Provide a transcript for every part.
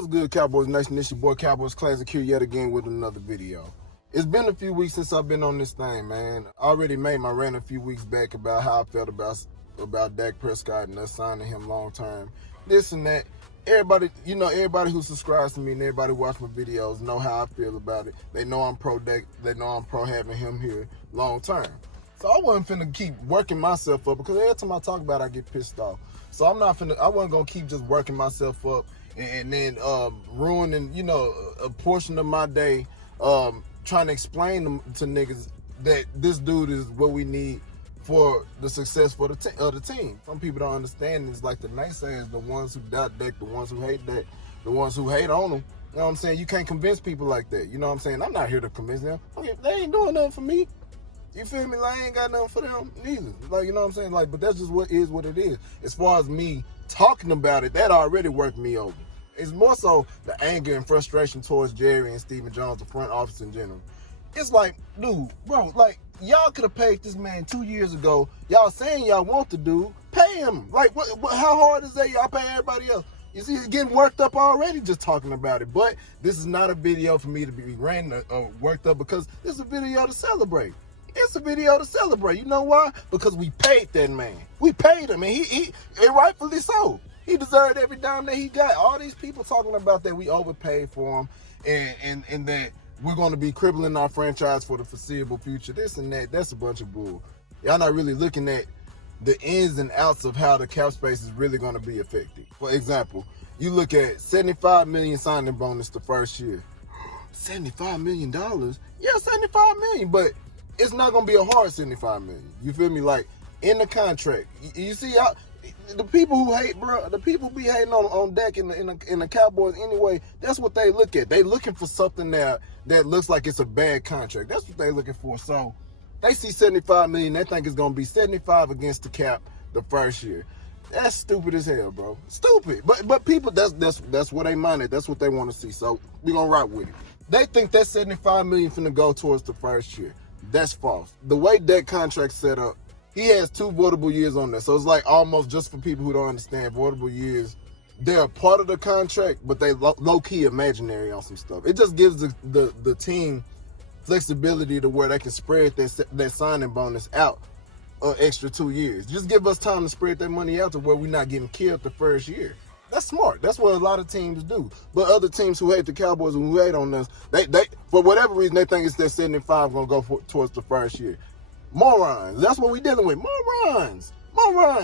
What's good, Cowboys Nation? It's your boy Cowboys Classic here yet again with another video. It's been a few weeks since I've been on this thing, man. I already made my rant a few weeks back about how I felt about Dak Prescott and us signing him long term. This and that. Everybody who subscribes to me and everybody who watch my videos know how I feel about it. They know I'm pro Dak. They know I'm pro having him here long term. So I wasn't finna keep working myself up because every time I talk about it, I get pissed off. So I wasn't gonna keep just working myself up and then ruining, a portion of my day trying to explain to niggas that this dude is what we need for the success for the team. Some people don't understand. It's like the naysayers, the ones who doubt Dak, the ones who hate Dak, the ones who hate on him. You know what I'm saying? You can't convince people like that. You know what I'm saying? I'm not here to convince them. They ain't doing nothing for me. You feel me? Like, I ain't got nothing for them neither. Like, you know what I'm saying? Like, but that's just what it is. As far as me talking about it, that already worked me over. It's more so the anger and frustration towards Jerry and Stephen Jones, the front office in general. It's like, dude, bro, like, y'all could have paid this man 2 years ago. Y'all saying y'all want the dude, pay him. Like, how hard is that? Y'all pay everybody else. You see, it's getting worked up already just talking about it. But this is not a video for me to be ranting or worked up because this is a video to celebrate. It's a video to celebrate. You know why? Because we paid that man. We paid him, and he rightfully so. He deserved every dime that he got. All these people talking about that we overpaid for him and that we're going to be crippling our franchise for the foreseeable future, this and that, that's a bunch of bull. Y'all not really looking at the ins and outs of how the cap space is really going to be affected. For example, you look at $75 million signing bonus the first year. $75 million? Yeah, $75 million, but it's not going to be a hard $75 million. You feel me? Like, in the contract. You see, the people who hate, bro, the people be hating on Dak in the Cowboys anyway, that's what they look at. They looking for something that looks like it's a bad contract. That's what they looking for. So they see $75 million, they think it's going to be 75 against the cap the first year. That's stupid as hell, bro. Stupid. But people, that's what they minded. That's what they want to see. So we going to rock with it. They think that $75 million finna go towards the first year. That's false. The way that contract's set up, he has 2 voidable years on there. So it's like almost, just for people who don't understand, voidable years, they're a part of the contract, but they low-key imaginary on some stuff. It just gives the team flexibility to where they can spread that signing bonus out an extra 2 years. Just give us time to spread that money out to where we're not getting killed the first year. That's smart. That's what a lot of teams do. But other teams who hate the Cowboys and who hate on us, they for whatever reason, they think it's that 75 going to go towards the first year. Morons. That's what we dealing with. Morons.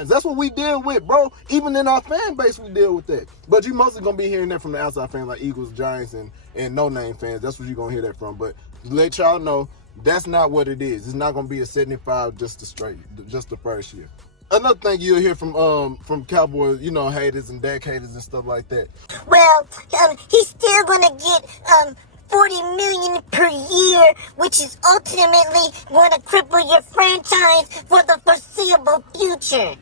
That's what we deal with, bro. Even in our fan base, we deal with that. But you mostly going to be hearing that from the outside fans like Eagles, Giants, and no-name fans. That's what you're going to hear that from. But to let y'all know, that's not what it is. It's not going to be a 75 just the first year. Another thing you'll hear from Cowboys, haters and Dak haters and stuff like that. Well, he's still gonna get $40 million per year, which is ultimately going to cripple your franchise for the foreseeable future.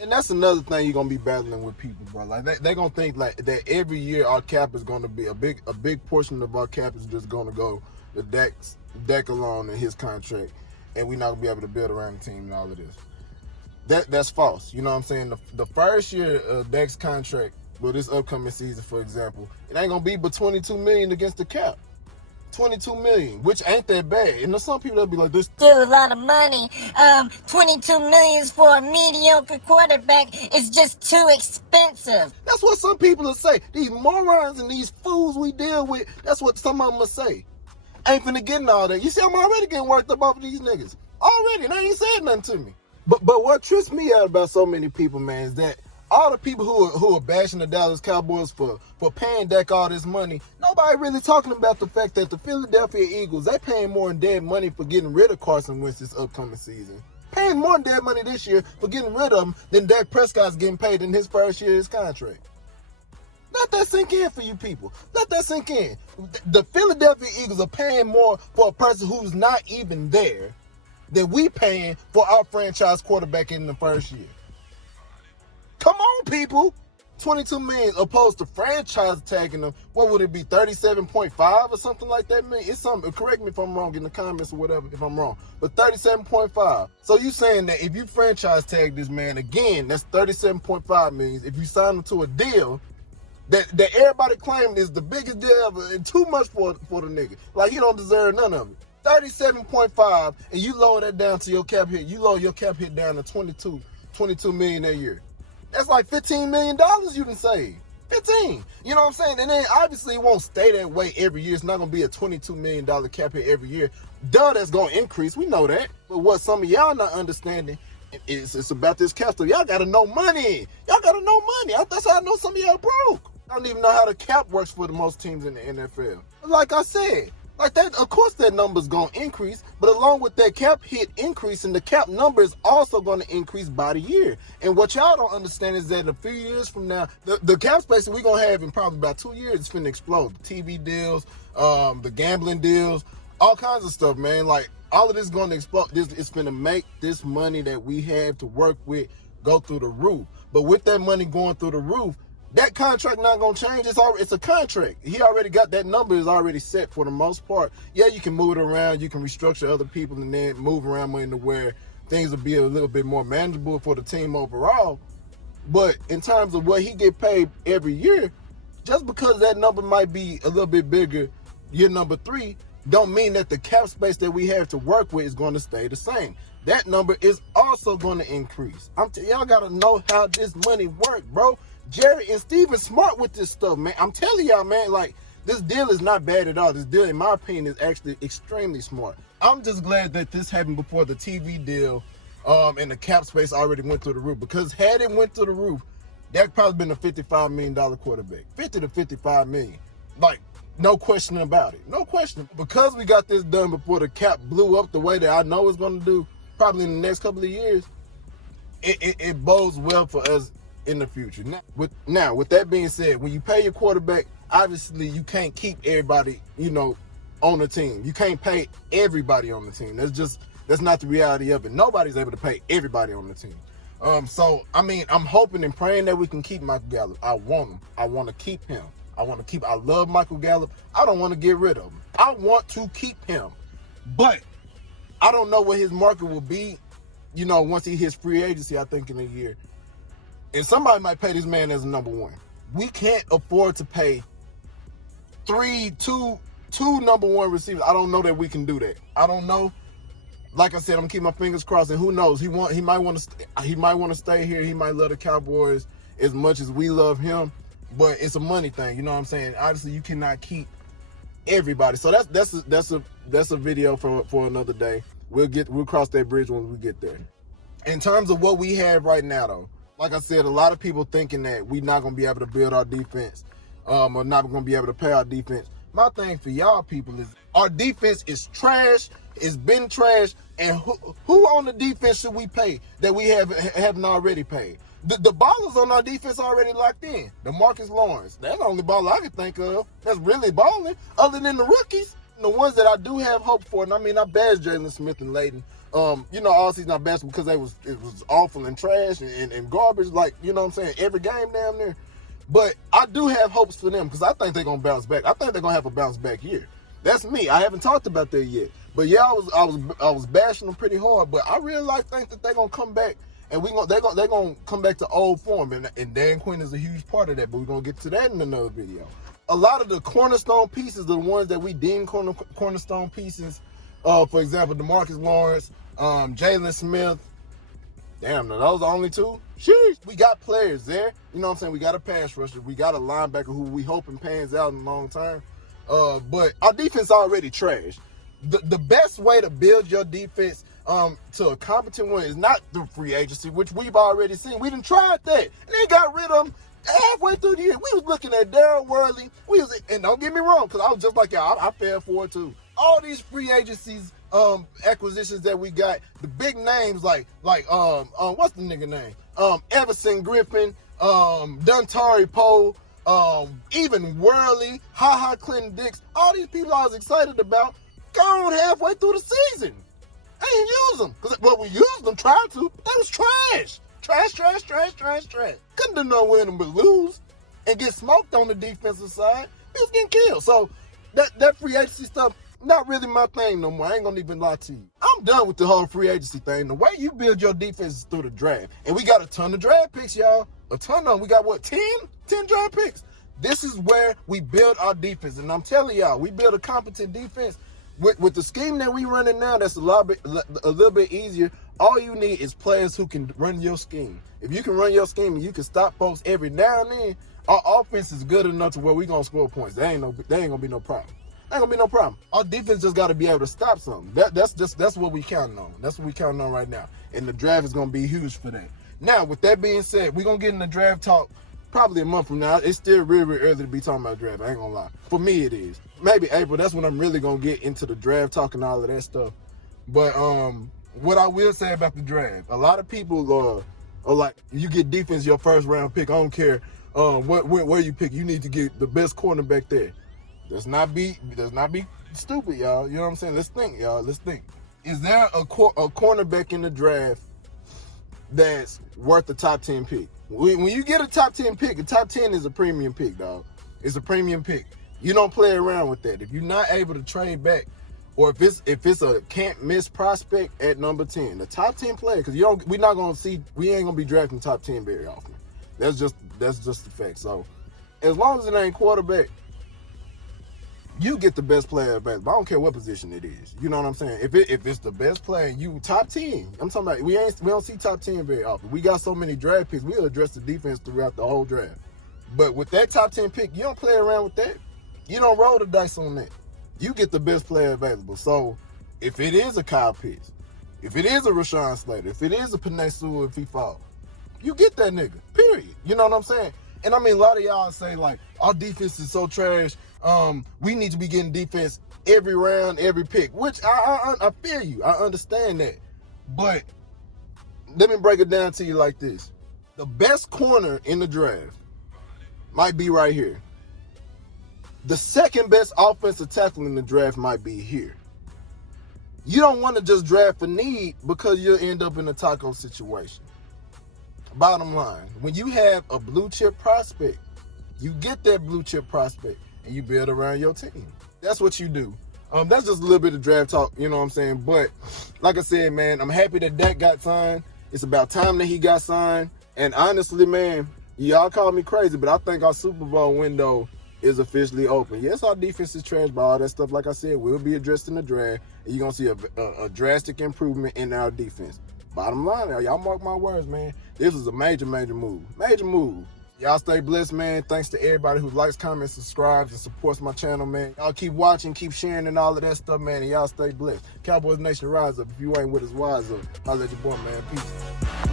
And that's another thing you're gonna be battling with people, bro. Like they're gonna think like that every year our cap is gonna be a big portion of our cap is just gonna go to Dak alone and his contract, and we're not gonna be able to build around the team and all of this. That's false. You know what I'm saying? The first year of Dak's contract, well, this upcoming season, for example, it ain't gonna be but $22 million against the cap. $22 million, which ain't that bad. And there's some people that be like, this still a lot of money. $22 million for a mediocre quarterback is just too expensive. That's what some people will say. These morons and these fools we deal with, that's what some of them will say. Ain't finna get in all that. You see, I'm already getting worked up off of these niggas. Already, and they ain't said nothing to me. But what trips me out about so many people, man, is that all the people who are bashing the Dallas Cowboys for paying Dak all this money, nobody really talking about the fact that the Philadelphia Eagles, they paying more in dead money for getting rid of Carson Wentz this upcoming season. Paying more in dead money this year for getting rid of him than Dak Prescott's getting paid in his first year of his contract. Let that sink in for you people. Let that sink in. The Philadelphia Eagles are paying more for a person who's not even there than we paying for our franchise quarterback in the first year. Come on, people. $22 million opposed to franchise tagging them. What would it be, 37.5 or something like that? It's something. Correct me if I'm wrong in the comments or whatever if I'm wrong. But 37.5. So you saying that if you franchise tag this man again, that's 37.5 million. If you sign him to a deal, that everybody claiming is the biggest deal ever and too much for the nigga. Like, he don't deserve none of it. 37.5, and you lower that down to your cap hit. You lower your cap hit down to 22 million a year. That's like $15 million you done save. 15. You know what I'm saying? And then obviously it won't stay that way every year. It's not going to be a $22 million cap hit every year. Duh, that's going to increase. We know that. But what some of y'all not understanding is it's about this cap stuff. Y'all got to know money. Y'all got to know money. That's how I know some of y'all broke. I don't even know how the cap works for the most teams in the NFL. Like I said, like that, of course that number's going to increase, but along with that cap hit increasing, the cap number is also going to increase by the year. And what y'all don't understand is that in a few years from now, the cap space that we're going to have in probably about 2 years is finna explode. The TV deals, the gambling deals, all kinds of stuff, man. Like, all of this is going to explode. It's finna make this money that we have to work with go through the roof. But with that money going through the roof, that contract not gonna change. It's a contract. He already got that number is already set for the most part. Yeah, you can move it around, you can restructure other people and then move around money to where things will be a little bit more manageable for the team overall. But in terms of what he get paid every year, just because that number might be a little bit bigger year number 3, don't mean that the cap space that we have to work with is going to stay the same. That number is also going to increase. Y'all gotta know how this money works, bro. Jerry and Steven smart with this stuff, man. I'm telling y'all, man, like, this deal is not bad at all. This deal, in my opinion, is actually extremely smart. I'm just glad that this happened before the TV deal and the cap space already went through the roof. Because had it went through the roof, that probably been a $55 million quarterback. 50 to 55 million. Like, no question about it. No question. Because we got this done before the cap blew up the way that I know it's going to do, probably in the next couple of years, it bodes well for us in the future. Now, with that being said, when you pay your quarterback, obviously you can't keep everybody, on the team. You can't pay everybody on the team. That's not the reality of it. Nobody's able to pay everybody on the team. So, I mean, I'm hoping and praying that we can keep Michael Gallup. I want him. I want to keep him. I love Michael Gallup. I don't want to get rid of him. I want to keep him. But I don't know what his market will be, once he hits free agency, I think in a year. And somebody might pay this man as a number 1. We can't afford to pay two number 1 receivers. I don't know that we can do that. I don't know. Like I said, I'm keeping my fingers crossed. And who knows? He might want to stay here. He might love the Cowboys as much as we love him. But it's a money thing. You know what I'm saying? Obviously, you cannot keep everybody. So that's a video for another day. We'll cross that bridge when we get there. In terms of what we have right now, though. Like I said, a lot of people thinking that we're not going to be able to build our defense or not going to be able to pay our defense. My thing for y'all people is our defense is trash. It's been trash. And who on the defense should we pay that we haven't already paid? The ballers on our defense already locked in. DeMarcus Lawrence. That's the only baller I can think of that's really balling other than the rookies. The ones that I do have hope for, and I mean, I bash Jalen Smith and Layden. All season I bashed because it was awful and trash and garbage, like, what I'm saying, every game down there. But I do have hopes for them because I think they're going to bounce back. I think they're going to have a bounce back year. That's me. I haven't talked about that yet. But yeah, I was bashing them pretty hard, but I really think that they're going to come back and they're going to come back to old form. And Dan Quinn is a huge part of that, but we're going to get to that in another video. A lot of the cornerstone pieces, the ones that we deem cornerstone pieces, for example, DeMarcus Lawrence, Jalen Smith. Damn, those are the only 2? Sheesh. We got players there. You know what I'm saying? We got a pass rusher. We got a linebacker who we hoping pans out in the long term. But our defense already trash. The best way to build your defense to a competent one is not through free agency, which we've already seen. We done tried that. And they got rid of them halfway through the year. We was looking at Darryl Worley. And don't get me wrong, because I was just like y'all. I fell for it too. All these free agencies, acquisitions that we got, the big names like what's the nigga name? Everson Griffin, Dontari Poe, even Worley, Clinton Dix, all these people I was excited about, gone halfway through the season. I didn't use them. Well, we used them, tried to, but they was trash. Trash. Couldn't do no winning but lose and get smoked on the defensive side. We was getting killed. So that free agency stuff, not really my thing no more. I ain't gonna even lie to you. I'm done with the whole free agency thing. The way you build your defense is through the draft. And we got a ton of draft picks, y'all. A ton of them. We got, 10? 10 draft picks. This is where we build our defense. And I'm telling y'all, we build a competent defense. With the scheme that we running now, that's a little bit easier. All you need is players who can run your scheme. If you can run your scheme and you can stop folks every now and then, our offense is good enough to where we gonna score points. There ain't gonna be no problem. Ain't gonna be no problem. Our defense just got to be able to stop something. That's what we counting on. That's what we counting on right now. And the draft is gonna be huge for that. Now, with that being said, we're gonna get in the draft talk probably a month from now. It's still really early to be talking about draft. I ain't gonna lie. For me, it is. Maybe April. That's when I'm really gonna get into the draft talk and all of that stuff. But what I will say about the draft, a lot of people are like, you get defense your first round pick. I don't care where you pick. You need to get the best cornerback there. Let's not be stupid, y'all. You know what I'm saying? Let's think, y'all. Let's think. Is there a cornerback in the draft that's worth the top 10 pick? When you get a top 10 pick, a top 10 is a premium pick, dog. It's a premium pick. You don't play around with that. If you're not able to trade back, or if it's a can't miss prospect at number 10, the top 10 player, because we ain't gonna be drafting top 10 very often. That's just the fact. So as long as it ain't quarterback, you get the best player available. I don't care what position it is. You know what I'm saying? If it's the best player, you top 10. I'm talking about we don't see top 10 very often. We got so many draft picks. We'll address the defense throughout the whole draft. But with that top 10 pick, you don't play around with that. You don't roll the dice on that. You get the best player available. So if it is a Kyle Pitts, if it is a Rashawn Slater, if it is a Penei Sewell if he falls, you get that nigga. Period. You know what I'm saying? And I mean, a lot of y'all say like, our defense is so trash. We need to be getting defense every round, every pick, which I feel you. I understand that. But let me break it down to you like this. The best corner in the draft might be right here. The second best offensive tackle in the draft might be here. You don't want to just draft for need because you'll end up in a taco situation. Bottom line, when you have a blue chip prospect, you get that blue chip prospect and you build around your team. That's what you do. That's just a little bit of draft talk, you know what I'm saying? But like I said, man, I'm happy that Dak got signed. It's about time that he got signed. And honestly, man, y'all call me crazy, but I think our Super Bowl window is officially open. Yes, our defense is trash, but all that stuff, like I said, will be addressed in the draft. And you're going to see a drastic improvement in our defense. Bottom line, y'all mark my words, man. This is a major move. Major move. Y'all stay blessed, man. Thanks to everybody who likes, comments, subscribes, and supports my channel, man. Y'all keep watching, keep sharing, and all of that stuff, man. And y'all stay blessed. Cowboys Nation, rise up. If you ain't with us, wise up. I'll let your boy, man. Peace.